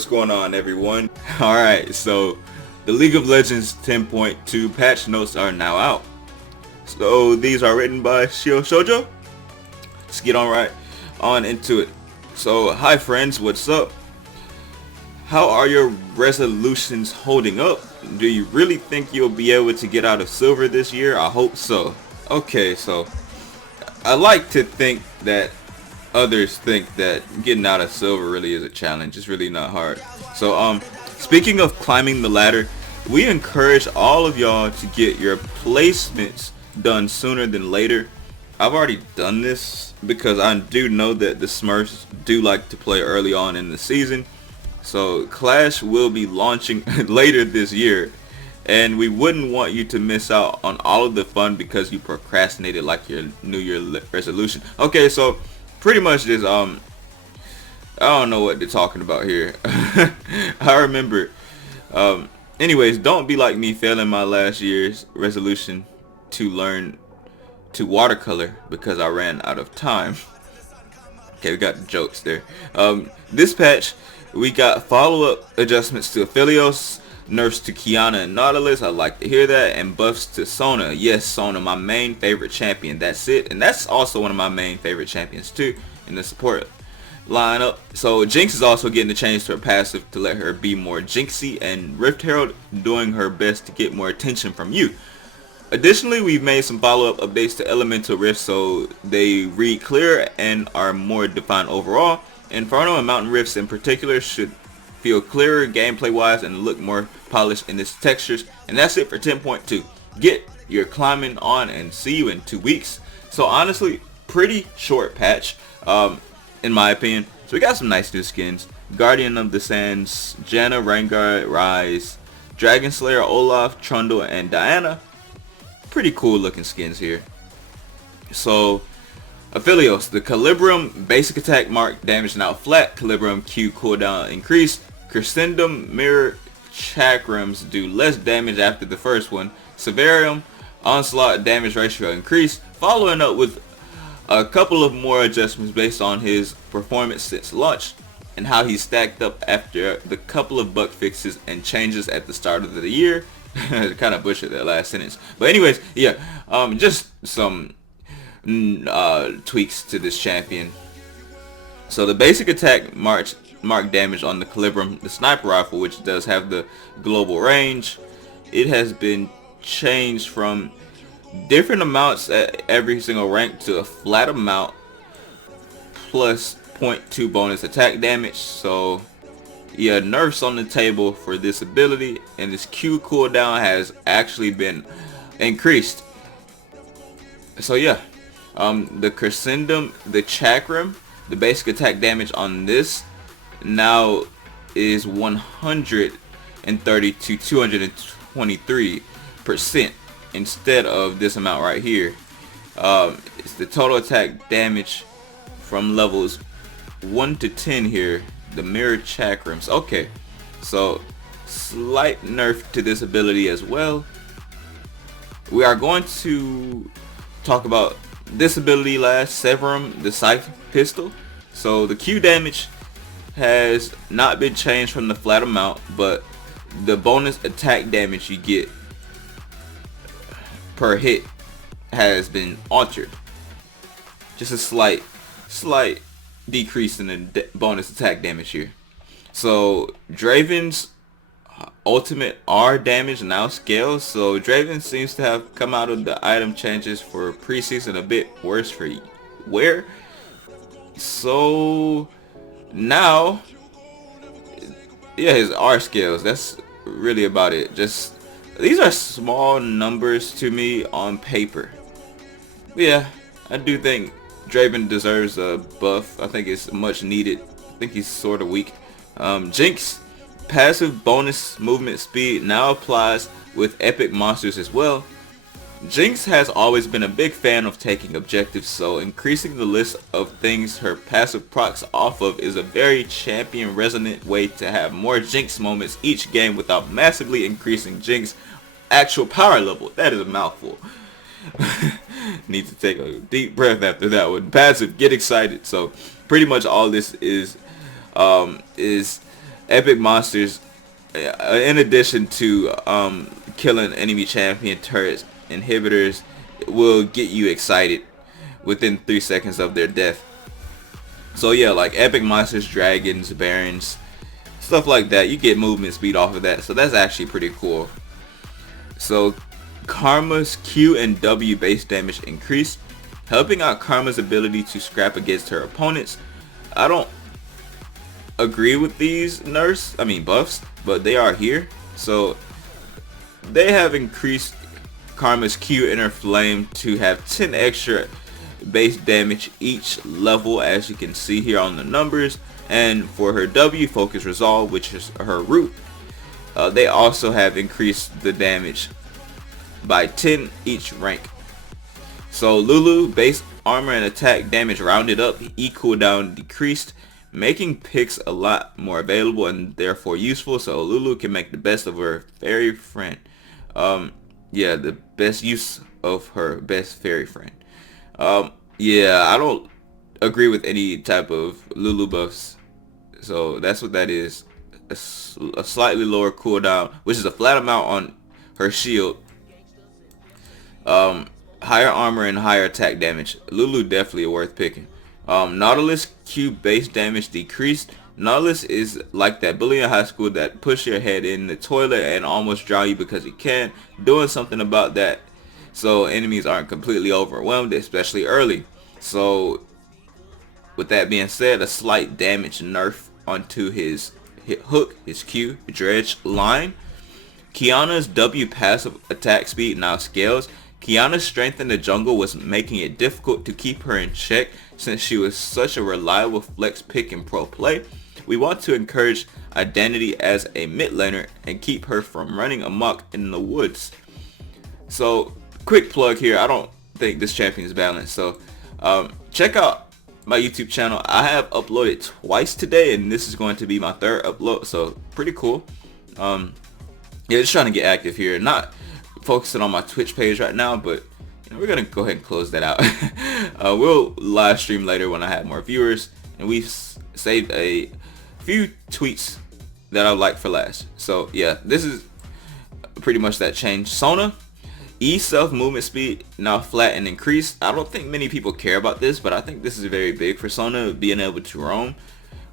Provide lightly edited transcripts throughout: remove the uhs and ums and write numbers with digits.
What's going on, everyone? Alright, so the League of Legends 10.2 patch notes are now out. So these are written by Shio Shoujo. Let's get on into it. So hi friends, what's up? How are your resolutions holding up? Do you really think you'll be able to get out of silver this year? I hope so. Okay, so I like to think that others think that getting out of silver really is a challenge. It's really not hard. So speaking of climbing the ladder, we encourage all of y'all to get your placements done sooner than later. I've already done this because I do know that the Smurfs do like to play early on in the season. So Clash will be launching later this year, and we wouldn't want you to miss out on all of the fun because you procrastinated like your New Year resolution. Okay, so pretty much this, I don't know what they're talking about here. I remember, anyways, don't be like me failing my last year's resolution to learn to watercolor because I ran out of time. Okay, we got the jokes there. This patch, we got follow-up adjustments to Aphelios, nerfs to Qiyanna and Nautilus, I like to hear that, and buffs to Sona. Yes, Sona, my main favorite champion, that's it. And that's also one of my main favorite champions too in the support lineup. So Jinx is also getting the change to her passive to let her be more jinxy, and Rift Herald doing her best to get more attention from you. Additionally, we've made some follow-up updates to elemental rifts so they read clearer and are more defined overall. Inferno and mountain rifts in particular should feel clearer gameplay wise and look more polished in its textures. And that's it for 10.2. Get your climbing on and see you in 2 weeks. So honestly, pretty short patch in my opinion. So we got some nice new skins: Guardian of the Sands, Janna, Rengar, Rise, Dragon Slayer, Olaf, Trundle, and Diana. Pretty cool looking skins here. So Aphelios, the Calibrium basic attack mark damage now flat, Calibrium Q cooldown increased, Crescendum mirror chakrams do less damage after the first one, Severium onslaught damage ratio increased, following up with a couple of more adjustments based on his performance since launch and how he stacked up after the couple of bug fixes and changes at the start of the year. Kind of butchered that last sentence, but anyways, yeah, just some tweaks to this champion. So the basic attack mark damage on the Calibrium, the sniper rifle, which does have the global range, it has been changed from different amounts at every single rank to a flat amount plus 0.2 bonus attack damage. So yeah, nerfs on the table for this ability, and this Q cooldown has actually been increased. So yeah, the Crescendum, the Chakram, the basic attack damage on this now is 130 to 223% instead of this amount right here. It's the total attack damage from levels 1 to 10 here, the mirror chakrams. Okay, so slight nerf to this ability as well. We are going to talk about this ability last, Severum, the Scythe pistol. So the Q damage has not been changed from the flat amount, but the bonus attack damage you get per hit has been altered. Just a slight decrease in the bonus attack damage here. So Draven's ultimate R damage now scales. So Draven seems to have come out of the item changes for preseason a bit worse for wear. So now, yeah, his R scales, that's really about it. Just these are small numbers to me on paper. But yeah, I do think Draven deserves a buff. I think it's much needed. I think he's sort of weak. Jinx passive bonus movement speed now applies with epic monsters as well. Jinx has always been a big fan of taking objectives, so increasing the list of things her passive procs off of is a very champion resonant way to have more Jinx moments each game without massively increasing Jinx actual power level. That is a mouthful. Need to take a deep breath after that one. Passive, get excited. So pretty much all this is epic monsters, in addition to killing enemy champion turrets, inhibitors, will get you excited within 3 seconds of their death. So yeah, like epic monsters, dragons, barons, stuff like that, you get movement speed off of that, so that's actually pretty cool. So Karma's Q and W base damage increased, helping out Karma's ability to scrap against her opponents. I don't agree with these buffs, but they are here. So they have increased Karma's Q and her flame to have 10 extra base damage each level, as you can see here on the numbers. And for her W, Focus Resolve, which is her root, they also have increased the damage by 10 each rank. So Lulu base armor and attack damage rounded up, E cooldown decreased, making picks a lot more available and therefore useful. So Lulu can make the best of her fairy friend. Yeah, the best use of her best fairy friend. Yeah, I don't agree with any type of LULU buffs. So that's what that is. A slightly lower cooldown, which is a flat amount on her shield. Higher armor and higher attack damage. Lulu definitely worth picking. Nautilus Q base damage decreased. Nautilus is like that bully in high school that push your head in the toilet and almost drown you because you can. Doing something about that so enemies aren't completely overwhelmed, especially early. So with that being said, a slight damage nerf onto his hook, his Q, dredge line. Qiyanna's W passive attack speed now scales. Qiyanna's strength in the jungle was making it difficult to keep her in check since she was such a reliable flex pick in pro play. We want to encourage identity as a mid laner and keep her from running amok in the woods. So quick plug here, I don't think this champion is balanced, so check out my YouTube channel. I have uploaded twice today and this is going to be my third upload, so pretty cool. Yeah, just trying to get active here, not focusing on my Twitch page right now, but you know, we're gonna go ahead and close that out. We'll live stream later when I have more viewers, and we've saved a few tweets that I would like for last. So yeah, this is pretty much that change. Sona E self movement speed now flat and increased. I don't think many people care about this, but I think this is very big for Sona, being able to roam.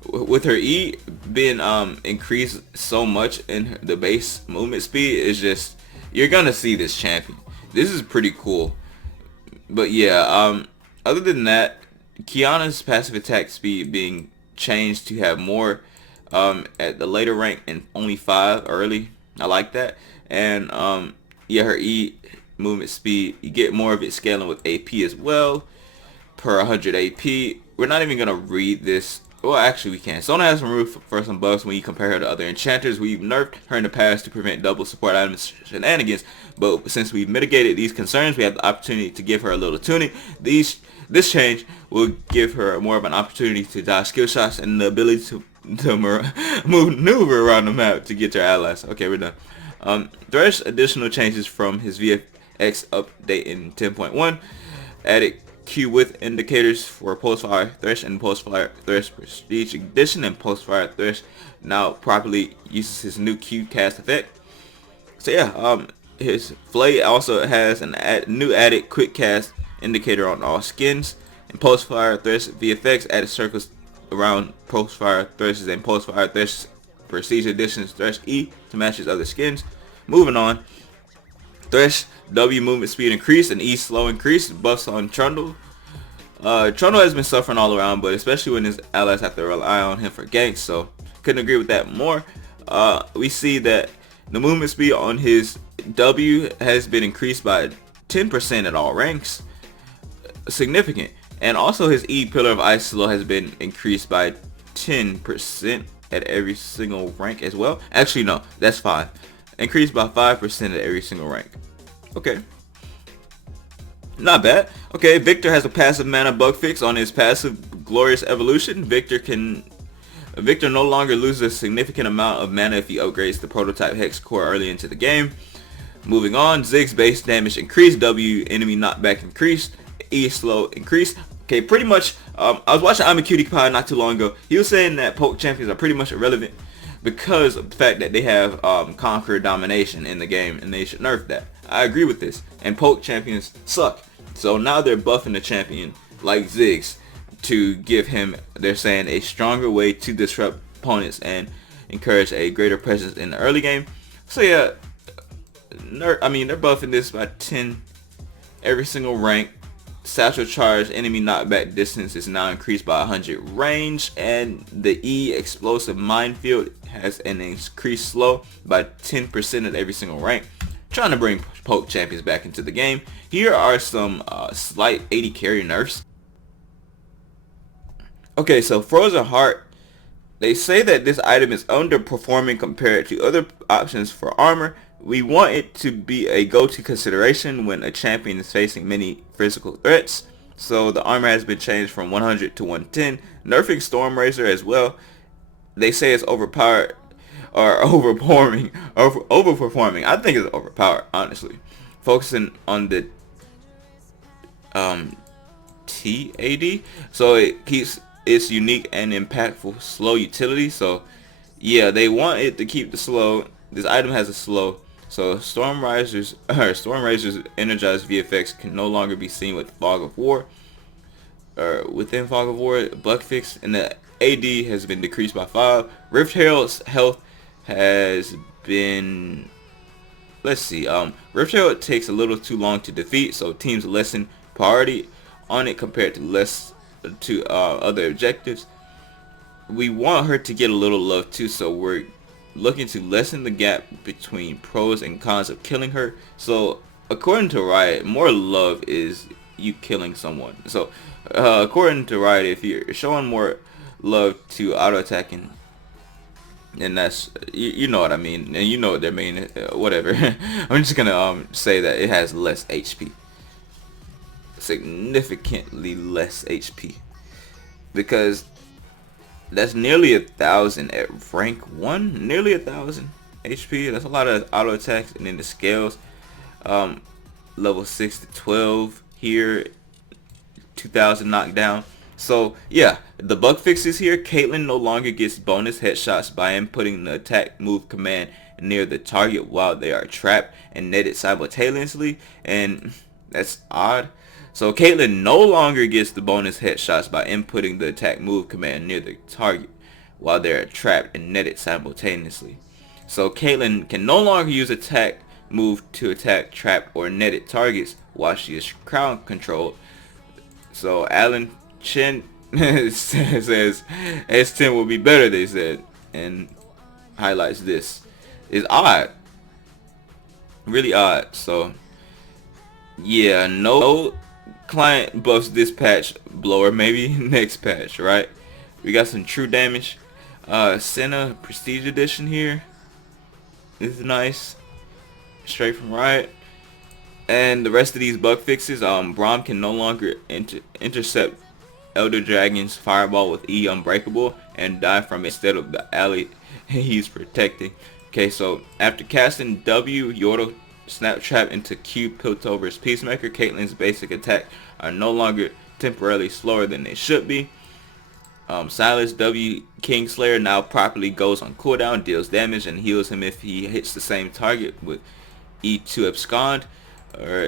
With her E being increased so much in the base movement speed, is just, you're gonna see this champion. This is pretty cool. But yeah, other than that, Qiyanna's passive attack speed being changed to have more at the later rank and only 5 early. I like that. And yeah, her E movement speed, you get more of it scaling with AP as well, per 100 AP. We're not even gonna read this. Well, actually we can. Sona has some room for some buffs when you compare her to other enchanters. We've nerfed her in the past to prevent double support items shenanigans, but since we've mitigated these concerns, we have the opportunity to give her a little tuning. This change will give her more of an opportunity to dodge skill shots and the ability to maneuver around the map to get to her allies. Okay, we're done. Thresh additional changes from his VFX update in 10.1. Added Q width indicators for Pulsefire Thresh and Pulsefire Thresh Prestige Edition, and Pulsefire Thresh now properly uses his new Q cast effect. So yeah, his Flay also has an new added quick cast indicator on all skins, and Pulsefire Thresh VFX added circles around Pulsefire Threshes and Pulsefire Thresh Prestige Edition's Thresh E to match his other skins. Moving on, Thresh W movement speed increased and E slow increased. Buffs on Trundle. Trundle has been suffering all around, but especially when his allies have to rely on him for ganks, so couldn't agree with that more. We see that the movement speed on his W has been increased by 10% at all ranks. Significant. And also his E Pillar of Icing has been increased by 10% at every single rank as well. Actually no, that's 5. Increased by 5% at every single rank. Okay, not bad. Okay, Viktor has a passive mana bug fix on his passive Glorious Evolution. Viktor no longer loses a significant amount of mana if he upgrades the prototype Hex Core early into the game. Moving on, Ziggs base damage increased, W enemy knockback increased, E slow increased. Okay, pretty much, I was watching I'm a Cutie Pie not too long ago. He was saying that poke champions are pretty much irrelevant. because of the fact that they have conquer domination in the game, and they should nerf that. I agree with this. And poke champions suck. So now they're buffing the champion like Ziggs to give him, they're saying, a stronger way to disrupt opponents and encourage a greater presence in the early game. So yeah, they're buffing this by 10 every single rank. Satchel charge enemy knockback distance is now increased by 100 range, and the E explosive minefield has an increased slow by 10% at every single rank. Trying to bring poke champions back into the game. Here are some slight 80 carry nerfs. Okay, so Frozen Heart, they say that this item is underperforming compared to other options for armor. We want it to be a go-to consideration when a champion is facing many physical threats. So the armor has been changed from 100 to 110. Nerfing Storm Razor as well. They say it's overpowered or overperforming. I think it's overpowered, honestly. Focusing on the TAD, so it keeps its unique and impactful slow utility. So yeah, they want it to keep the slow. This item has a slow. So Storm Razor's energized VFX can no longer be seen with Fog of War, or within Fog of War. Bugfix, and the AD has been decreased by 5. Rift Herald's health has been, Rift Herald takes a little too long to defeat, so teams lessen priority on it compared to other objectives. We want her to get a little love too, so we're looking to lessen the gap between pros and cons of killing her. So according to Riot, more love is you killing someone. So according to Riot, if you're showing more love to auto attacking, and that's, you know what I mean, and you know what they mean, whatever. I'm just gonna say that it has less HP, significantly less HP, because that's nearly 1,000 at rank 1, nearly 1,000 HP. That's a lot of auto attacks. And then the scales, level 6 to 12 here, 2,000 knockdown. So yeah, the bug fixes here. Caitlyn no longer gets bonus headshots by inputting the attack move command near the target while they are trapped and netted simultaneously, and that's odd. So Caitlyn no longer gets the bonus headshots by inputting the attack move command near the target while they are trapped and netted simultaneously. So Caitlyn can no longer use attack move to attack trap or netted targets while she is crowd controlled. So Alan Chen says S10 will be better, they said, and highlights this. It's odd, really odd. So yeah, no client buffs this patch, blower maybe next patch, right? We got some true damage. Sona Prestige Edition here. This is nice, straight from Riot. And the rest of these bug fixes, Braum can no longer intercept Elder Dragon's fireball with E Unbreakable and die from it instead of the ally he's protecting. Okay, so after casting W, Yordle Snap Trap into Q Piltover's Peacemaker, Caitlyn's basic attack are no longer temporarily slower than they should be. Silas W Kingslayer now properly goes on cooldown, deals damage, and heals him if he hits the same target with E2 Abscond.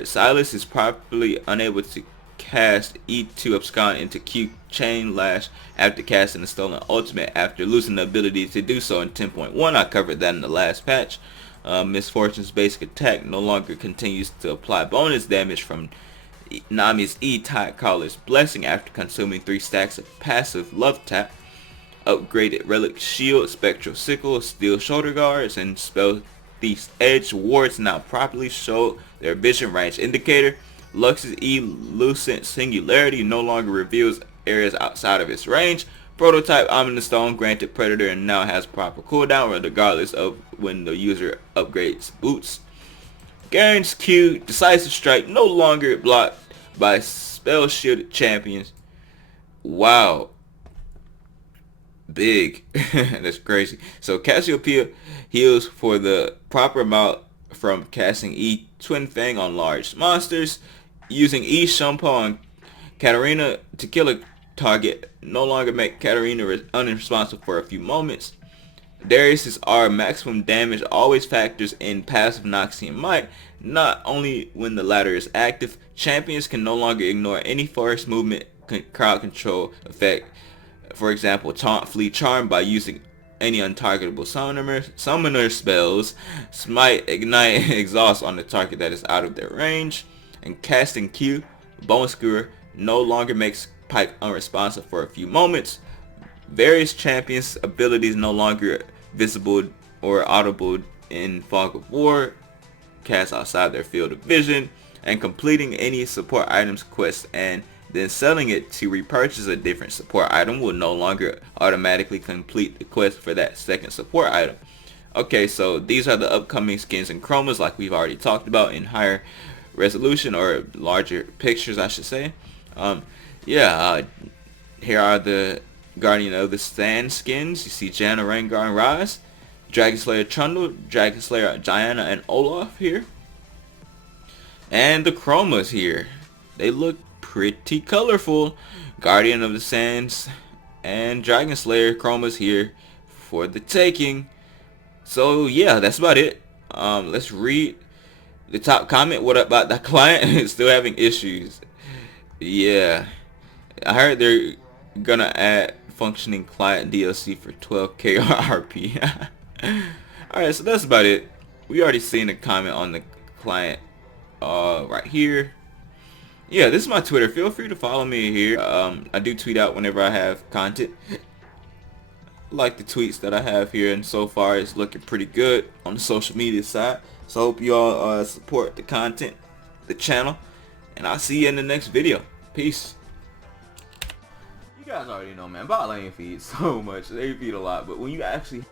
Silas is properly unable to cast E2 Abscond into Q Chain Lash after casting the Stolen Ultimate after losing the ability to do so in 10.1. I covered that in the last patch. Miss Fortune's basic attack no longer continues to apply bonus damage from Nami's E-Tide Caller's Blessing after consuming 3 stacks of passive Love Tap. Upgraded Relic Shield, Spectral Sickle, Steel Shoulder Guards, and Spell Thief's Edge wards now properly show their vision range indicator. Lux's E-Lucent Singularity no longer reveals areas outside of its range. Prototype Ominous Stone granted Predator and now has proper cooldown regardless of when the user upgrades boots. Garen's Q Decisive Strike no longer blocked by spell shielded champions. Wow. Big. That's crazy. So Cassiopeia heals for the proper amount from casting E Twin Fang on large monsters. Using E Shumpo on Katarina to kill a target no longer make Katarina unresponsive for a few moments. Darius's R maximum damage always factors in passive Noxian Might. Not only when the latter is active, champions can no longer ignore any force movement crowd control effect. For example, taunt, flee, charm by using any untargetable summoner spells. Smite, ignite, exhaust on the target that is out of their range. And casting Q, Bone Skewer, no longer makes Pike unresponsive for a few moments. Various champions' abilities no longer visible or audible in Fog of War, cast outside their field of vision, and completing any support items quest and then selling it to repurchase a different support item will no longer automatically complete the quest for that second support item. Okay, so these are the upcoming skins and chromas like we've already talked about in higher resolution or larger pictures, I should say. Here are the Guardian of the Sand skins. You see Janna, Rengar, and Rise, Dragon Slayer Trundle, Dragon Slayer Qiyanna, and Olaf here. And the chromas here. They look pretty colorful. Guardian of the Sands and Dragon Slayer chromas here for the taking. So yeah, that's about it. Let's read the top comment. What about the client? Still having issues. Yeah, I heard they're gonna add functioning client DLC for 12k RP. Alright, so that's about it. We already seen a comment on the client right here. Yeah, this is my Twitter. Feel free to follow me here. I do tweet out whenever I have content. Like the tweets that I have here, and so far it's looking pretty good on the social media side. So hope you all support the content, the channel, and I'll see you in the next video. Peace. You guys already know, man, bot lane feeds so much. They feed a lot, but when you actually